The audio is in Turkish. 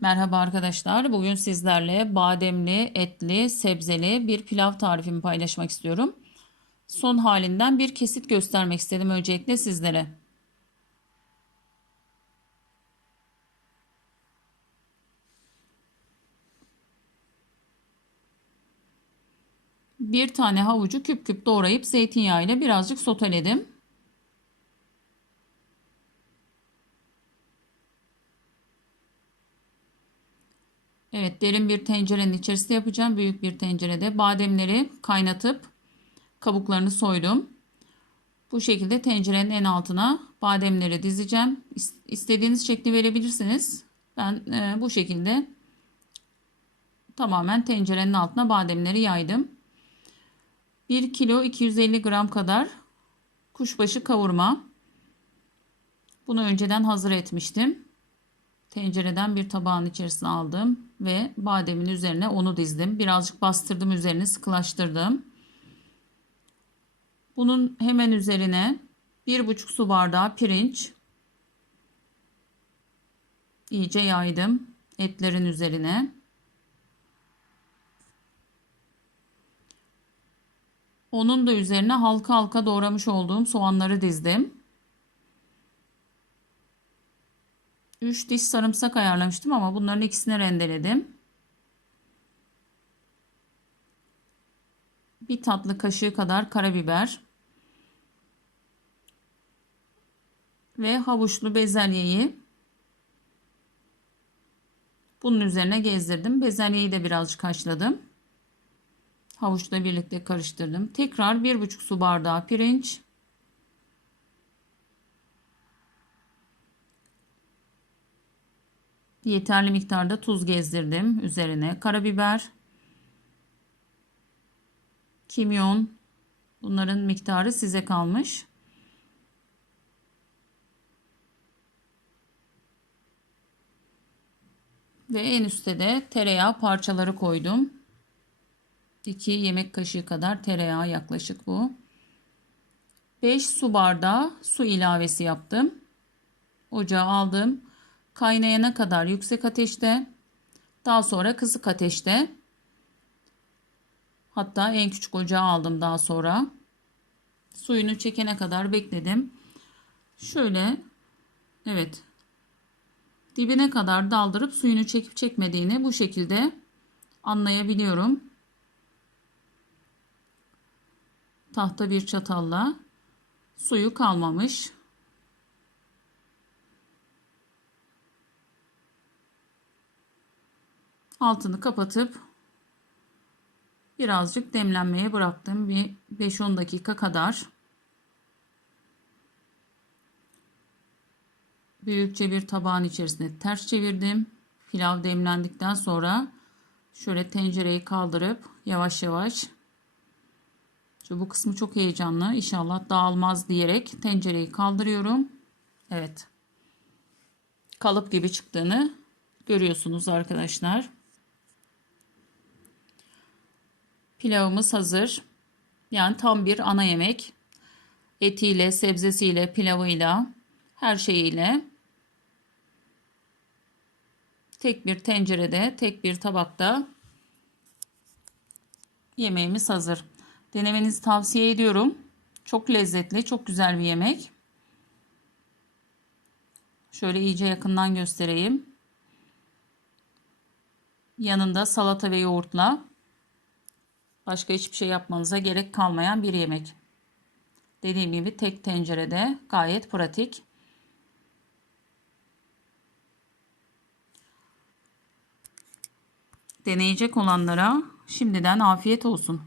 Merhaba arkadaşlar. Bugün sizlerle bademli, etli, sebzeli bir pilav tarifimi paylaşmak istiyorum. Son halinden bir kesit göstermek istedim öncelikle sizlere. Bir tane havucu küp küp doğrayıp zeytinyağı ile birazcık soteledim. Evet derin bir tencerenin içerisinde yapacağım. Büyük bir tencerede bademleri kaynatıp kabuklarını soydum. Bu şekilde tencerenin en altına bademleri dizeceğim. İstediğiniz şekli verebilirsiniz. Ben e, bu şekilde tamamen tencerenin altına bademleri yaydım. 1 kilo 250 gram kadar kuşbaşı kavurma. Bunu önceden hazır etmiştim. Tencereden bir tabağın içerisine aldım ve bademin üzerine onu dizdim. Birazcık bastırdım üzerini sıkılaştırdım. Bunun hemen üzerine bir buçuk su bardağı pirinç iyice yaydım etlerin üzerine. Onun da üzerine halka halka doğramış olduğum soğanları dizdim. 3 diş sarımsak ayarlamıştım ama bunların ikisini rendeledim. Bir tatlı kaşığı kadar karabiber. Ve havuçlu bezelyeyi bunun üzerine gezdirdim. Bezelyeyi de birazcık haşladım. Havuçla birlikte karıştırdım. Tekrar 1,5 su bardağı pirinç. Yeterli miktarda tuz gezdirdim üzerine. Karabiber, kimyon. Bunların miktarı size kalmış. Ve en üstte de tereyağı parçaları koydum. 2 yemek kaşığı kadar tereyağı yaklaşık bu. 5 su bardağı su ilavesi yaptım. Ocağa aldım kaynayana kadar yüksek ateşte, daha sonra kısık ateşte. Hatta en küçük ocağı aldım daha sonra. Suyunu çekene kadar bekledim. Şöyle evet dibine kadar daldırıp suyunu çekip çekmediğini bu şekilde anlayabiliyorum. Tahta bir çatalla suyu kalmamış. Altını kapatıp birazcık demlenmeye bıraktım. Bir 5-10 dakika kadar. Büyükçe bir tabağın içerisine ters çevirdim. Pilav demlendikten sonra şöyle tencereyi kaldırıp yavaş yavaş şu bu kısmı çok heyecanlı. İnşallah dağılmaz diyerek tencereyi kaldırıyorum. Evet. Kalıp gibi çıktığını görüyorsunuz arkadaşlar. Pilavımız hazır. Yani tam bir ana yemek. Etiyle, sebzesiyle, pilavıyla, her şeyiyle tek bir tencerede, tek bir tabakta yemeğimiz hazır. Denemenizi tavsiye ediyorum. Çok lezzetli, çok güzel bir yemek. Şöyle iyice yakından göstereyim. Yanında salata ve yoğurtla Başka hiçbir şey yapmanıza gerek kalmayan bir yemek. Dediğim gibi tek tencerede gayet pratik. Deneyecek olanlara şimdiden afiyet olsun.